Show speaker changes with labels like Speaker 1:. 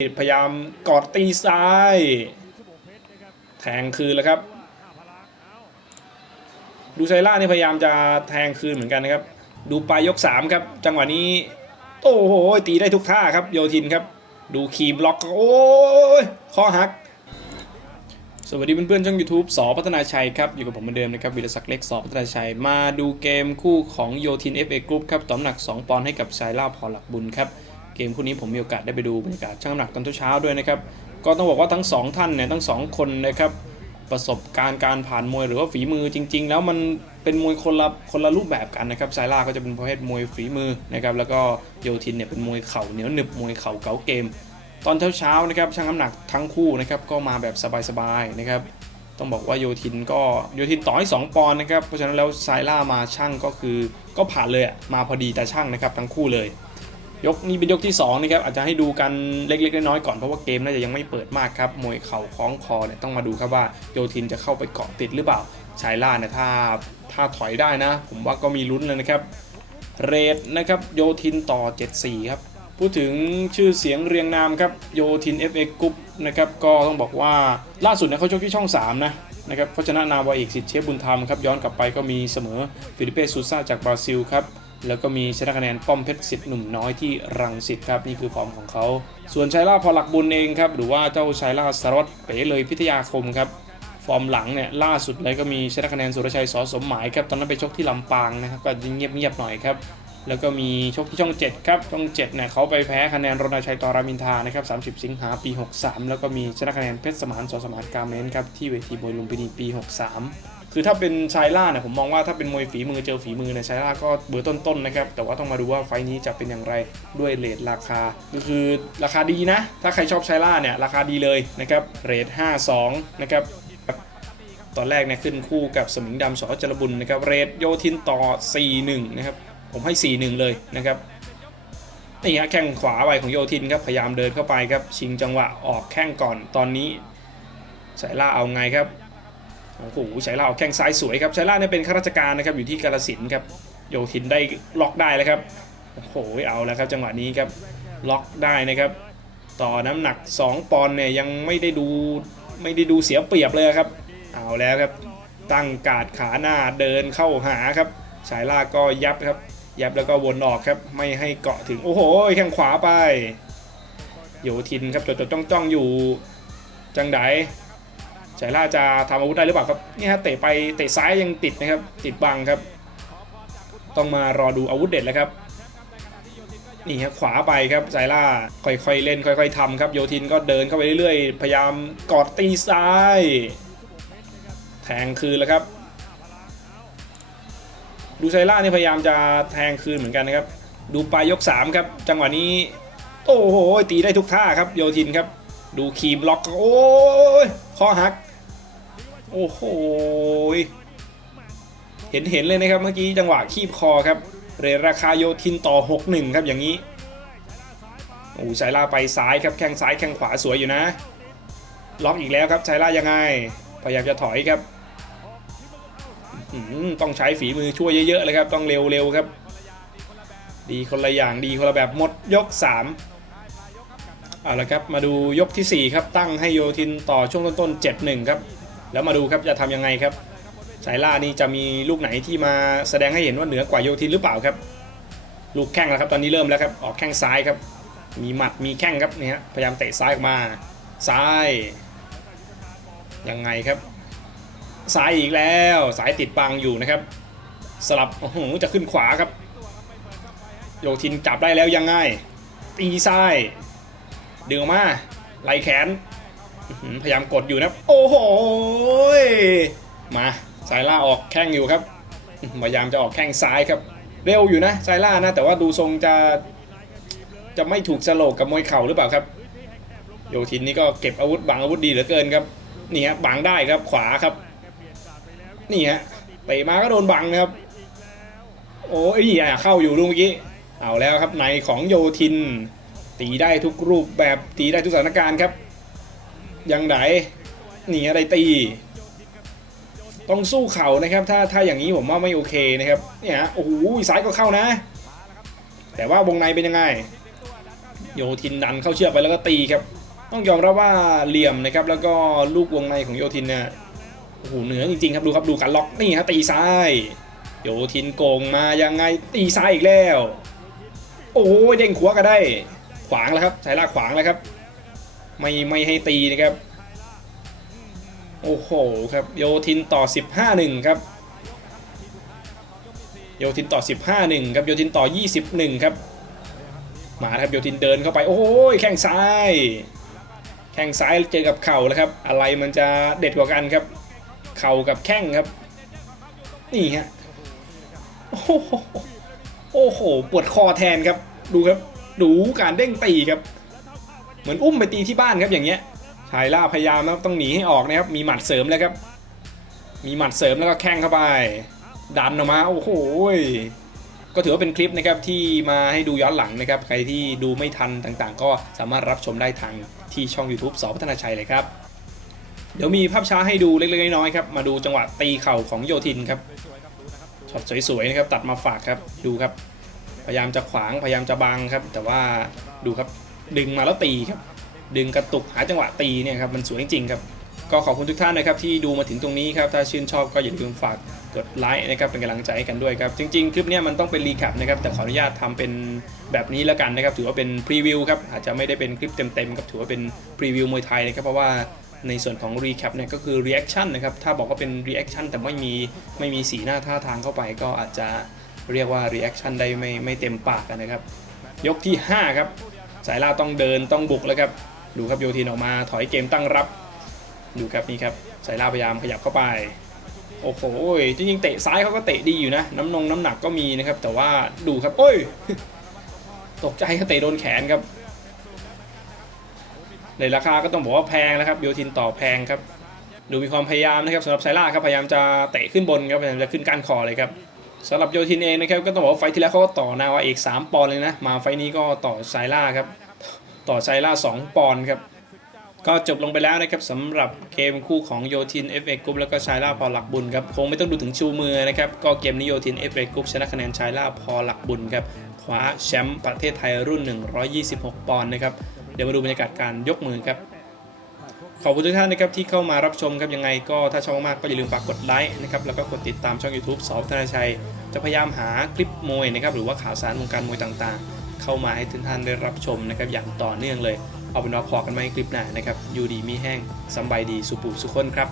Speaker 1: พยายามกอดตีซ้าย แทงคืนแล้วครับ ดูไซล่านี่พยายามจะแทงคืนเหมือนกันนะครับ ดูปลายยก 3 ครับ จังหวะนี้ โอ้โหตีได้ทุกท่าครับ โยทินครับ ดูคีบล็อกโอ้ยข้อหัก สวัสดีเพื่อนๆช่อง YouTube สอพัฒนาชัยครับ อยู่กับผมเหมือนเดิมนะครับวิรศักดิ์เล็กสอพัฒนาชัย มาดูเกมคู่ของโยทิน FA Group ครับต่อน้ำหนัก 2 ปอนด์ให้กับชายล่าพอหลักบุญครับ เกมคู่นี้ผมมีโอกาสได้ไปดูบรรยากาศช่างน้ำหนักตอนเช้าๆด้วยนะครับ ก็ต้องบอกว่าทั้งสองท่านเนี่ยทั้งสองคนนะครับประสบการณ์การผ่านมวยหรือว่าฝีมือจริง ๆ แล้วมันเป็นมวยคนละคนละรูปแบบกันนะครับซายล่าก็จะเป็นประเภทมวยฝีมือนะครับแล้วก็โยทินเนี่ยเป็นมวยเข่าเหนียวหนึบมวยเข่าเก๋าเกม ตอนเช้าๆนะครับช่างน้ำหนักทั้งคู่นะครับก็มาแบบสบายๆนะครับต้องบอกว่าโยทินก็โยทินต่อให้2ปอนด์นะครับเพราะฉะนั้นแล้วซายล่ามาช่างก็คือก็ผ่านเลยอะมาพอดีแต่ช่างนะครับทั้งคู่เลย ยกนี้เป็นยกที่2นะครับอาจจะให้ดูกันเล็กๆน้อยๆก่อนเพราะว่าเกมน่าจะยังไม่เปิดมากครับมวยเข่าคล้องคอเนี่ยต้องมาดูครับว่าโยทินจะเข้าไปเกาะติดหรือเปล่าชายล่าเนี่ยถ้าถ้าถอยได้นะ ผมว่าก็มีลุ้นเลยนะครับ เรทนะครับโยทินต่อ 74 ครับ พูดถึงชื่อเสียงเรียงนามครับโยทิน FA กรุ๊ปนะครับก็ต้องบอกว่าล่าสุดเนี่ยเขาชกที่ช่อง 3 นะนะครับเขาชนะนาวาเอกสิทธิ์เชฟบุญธรรมครับย้อนกลับไปก็มีเสมอฟิลิเป้ซูซ่าจากบราซิลครับ แล้วก็มีชนะคะแนนป้อมเพชรสิทธิ์หนุ่มน้อยที่รังสิตครับนี่คือฟอร์มของเขา ส่วนชัยล่าพอหลักบุญเองครับหรือว่าเจ้าชัยล่าสารวัตรเป๋เลยพิทยาคมครับฟอร์มหลังเนี่ยล่าสุดเลยก็มีชนะคะแนนสุรชัยสอสมหมายครับตอนนั้นไปชกที่ลำปางนะครับก็ยิ่งเงียบหน่อยครับแล้วก็มีชกที่ช่อง 7 ครับ ช่อง7เนี่ยเขาไปแพ้คะแนนรณชัยตอรามินทานะครับ 30 สิงหาปี 63 แล้วก็มีชนะคะแนนเพชรสมานสอสมานการเมนครับ ที่เวทีมวยลุมพินีปี 63 คือถ้าเป็นชายล่าเนี่ยผมมองว่าถ้าเป็นมวยฝีมือเจอฝีมือเนี่ยชายล่าก็เบอร์ต้นๆนะครับ แต่ว่าต้องมาดูว่าไฟนี้จะเป็นอย่างไรด้วยเลทราคาก็คือราคาดีนะ ถ้าใครชอบชายล่าเนี่ยราคาดีเลยนะครับเรท52 นะครับตอนแรกเนี่ยขึ้นคู่กับสมิงดำสอจรบุญนะครับเรทโยทินต่อ 4-1 นะครับ ผมให้ 4-1 เลยนะครับนี่ฮะแข้งขวาไวของโยทินครับพยายามเดินเข้าไปครับชิงจังหวะออกแข้งก่อนตอนนี้สายล่าเอาไงครับ โอ้โหสายล่าเอาแข้งซ้ายสวยครับสายล่าเนี่ยเป็นข้าราชการนะครับอยู่ที่กาลสินครับโยทินได้ล็อกได้แล้วครับโอ้โหเอาแล้วครับจังหวะนี้ครับล็อกได้นะครับ ต่อน้ำหนัก 2 ปอนด์เนี่ยยังไม่ได้ดูไม่ได้ดูเสียเปรียบเลยครับ เอาแล้วครับ ตั้งกาดขาหน้าเดินเข้าหาครับสายล่าก็ยับครับ ยับแล้วก็วนออกครับ ไม่ให้เกาะถึงโอ้โหแข้งขวาไปโยทินครับจดจดจ้องจ้องอยู่ จังได สายล่าจะทำอาวุธได้หรือเปล่าครับนี่ฮะเตะไปเตะซ้ายยังติดนะครับ ติดบังครับ ต้องมารอดูอาวุธเด็ดแล้วครับนี่ครับขวาไปครับสายล่าค่อยๆเล่นค่อยๆทำครับโยทินก็เดินเข้าไปเรื่อยๆ พยายามกอดตีซ้าย แทงคืนแล้วครับ ดูไซล่านี่พยายามจะแทงคืนเหมือนกันนะครับ ดูปลายยก 3 ครับ จังหวะนี้ โอ้โหตีได้ทุกท่าครับโยทินครับ ดูคีบล็อกโอ้ยข้อหัก โอ้โห เห็นเห็นเลยนะครับเมื่อกี้จังหวะคีบคอครับเรทราคาโยทินต่อ 6-1 ครับอย่างนี้โอ้ไซล่าไปซ้ายครับแข้งซ้ายแข้งขวาสวยอยู่นะ ล็อกอีกแล้วครับไซล่ายังไง พยายามจะถอยครับต้องใช้ฝีมือช่วยเยอะๆเลยครับ ต้องเร็วๆครับ ดีคนละอย่างดีคนละแบบหมดยก 3 เอาละครับมาดูยกทีสี่4 ครับตั้งให้โยทินต่อช่วงต้นๆ7-1 ครับ แล้วมาดูครับจะทำยังไงครับ สายล่านี่จะมีลูกไหนที่มาแสดงให้เห็นว่าเหนือกว่าโยทินหรือเปล่าครับ ลูกแข้งแล้วครับตอนนี้เริ่มแล้วครับออกแข้งซ้ายครับ มีหมัดมีแข้งครับเนี่ยฮะพยายามเตะซ้ายออกมาซ้ายยังไงครับสายอีกแล้วสายติดบังอยู่นะครับ สลับโอ้โหจะขึ้นขวาครับ โยทินจับได้แล้วยังไงตีซ้ายดึงออกมาไล่แขน พยายามกดอยู่นะโอ้โหมาสายล่าออกแข้งอยู่ครับพยายามจะออกแข้งซ้ายครับ เร็วอยู่นะสายล่านะ แต่ว่าดูทรงจะจะไม่ถูกสโลกกับมวยเข่าหรือเปล่าครับ โยทินนี่ก็เก็บอาวุธบังอาวุธดีเหลือเกินครับนี่ฮะบังได้ครับขวาครับ นี่ฮะเตะมาก็โดนบังนะครับ โอ้ยอย่าเข้าอยู่ลูกเมื่อกี้เอาแล้วครับในของโยทิน ตีได้ทุกรูปแบบตีได้ทุกสถานการณ์ครับ ยังไหนนี่อะไรตี ต้องสู้เข่านะครับ ถ้าถ้าอย่างนี้ผมว่าไม่โอเคนะครับเนี่ยฮะโอ้โหซ้ายก็เข้านะ แต่ว่าวงในเป็นยังไง โยทินดันเข้าเชือกไปแล้วก็ตีครับ ต้องยอมรับว่าเหลี่ยมนะครับ แล้วก็ลูกวงในของโยทินเนี่ยโอ้โหเหนือจริงๆครับดูครับดูการล็อกนี่ฮะตีซ้ายโยทินโกงมายังไงตีซ้ายอีกแล้ว โอ้ยเด้งขวาก็ได้ ขวางแล้วครับสายลากขวางแล้วครับ ไม่ไม่ให้ตีนะครับ โอ้โหครับโยทินต่อ 15-1 ครับ โยทินต่อ 15-1 ครับโยทินต่อ 21 ครับ มาครับโยทินเดินเข้าไปโอ้ยแข้งซ้าย แข้งซ้ายเจอกับเข่าแล้วครับ อะไรมันจะเด็ดกว่ากันครับ เข่ากับแข้งครับ นี่ฮะโอ้โหโอ้โหปวดคอแทนครับ ดูครับ ดูการเด้งตีครับ เหมือนอุ้มไปตีที่บ้านครับอย่างเงี้ยชายล่าพยายามนะครับต้องหนีให้ออกนะครับมีหมัดเสริมแล้วครับ มีหมัดเสริมแล้วก็แข้งเข้าไป ดันออกมาโอ้โหก็ถือว่าเป็นคลิปนะครับที่มาให้ดูย้อนหลังนะครับ ใครที่ดูไม่ทันต่างๆ ก็สามารถรับชมได้ทางที่ช่อง YouTube สอพัฒนาชัยเลยครับ เดี๋ยวมีภาพช้าให้ดูเล็กๆน้อยๆครับมาดูจังหวะตีเข่าของโยทินครับช็อตสวยๆนะครับตัดมาฝากครับดูครับ พยายามจะขวางพยายามจะบังครับ แต่ว่าดูครับ ดึงมาแล้วตีครับ ดึงกระตุกหาจังหวะตีเนี่ยครับมันสวยจริงๆครับ ก็ขอบคุณทุกท่านนะครับที่ดูมาถึงตรงนี้ครับ ถ้าชื่นชอบก็อย่าลืมฝากกดไลค์นะครับเป็นกำลังใจให้กันด้วยครับ จริง ๆ คลิปนี้มันต้องเป็นรีแคปนะครับแต่ขออนุญาตทำเป็นแบบนี้แล้วกันนะครับ ถือว่าเป็นพรีวิวครับอาจจะไม่ได้เป็นคลิปเต็มๆครับถือว่าเป็นพรีวิวมวยไทยนะครับเพราะว่าในส่วนของรีแคปเนี่ยก็คือรีแอคชั่นนะครับถ้าบอกว่าเป็นรีแอคชั่นแต่ไม่มีไม่มีสีหน้าท่าทางเข้าไป ก็อาจจะเรียกว่ารีแอคชั่นได้ไม่ไม่เต็มปากกันนะครับยกที่ 5 ครับ สายล่าต้องเดินต้องบุกแล้วครับดูครับโยทินออกมาถอยเกมตั้งรับดูครับนี่ครับสายล่าพยายามขยับเข้าไปโอ้โหจริงๆเตะซ้ายเขาก็เตะดีอยู่นะ น้ำนงน้ำหนักก็มีนะครับ แต่ว่าดูครับ โอ้ย ตกใจเขาเตะโดนแขนครับในราคาก็ต้องบอกว่าแพงนะครับโยทินต่อแพงครับ ดูมีความพยายามนะครับสำหรับไซล่าครับพยายามจะเตะขึ้นบนครับพยายามจะขึ้นก้านคอเลยครับ สำหรับโยทินเองนะครับก็ต้องบอกว่าไฟที่แล้วเขาก็ต่อนาวาเอก 3 ปอนด์เลยนะ มาไฟนี้ก็ต่อไซล่าครับ ต่อไซล่า 2 ปอนด์ครับ ก็จบลงไปแล้วนะครับสำหรับเกมคู่ของโยทิน FA กรุ๊ปแล้วก็ชายล่าพอหลักบุญครับ คงไม่ต้องดูถึงชูมือนะครับ ก็เกมนี้โยทิน FA กรุ๊ปชนะคะแนนชายล่าพอหลักบุญครับคว้าแชมป์ประเทศไทยรุ่น 126 ปอนด์นะครับเดี๋ยวมาดูบรรยากาศการยกมือครับ ขอบคุณทุกท่านนะครับที่เข้ามารับชมครับยังไงก็ถ้าชอบมากก็อย่าลืมฝากกดไลค์นะครับแล้วก็กดติดตามช่อง YouTube สอบธนาชัย จะพยายามหาคลิปมวยนะครับหรือว่าข่าวสารวงการมวยต่างๆ เข้ามาให้ทุกท่านได้รับชมนะครับอย่างต่อเนื่องเลย เอาเป็นว่าพอกันไว้ในคลิปหน้านะครับยูดีมีแห้งสบายดีสุปุสุขคนครับ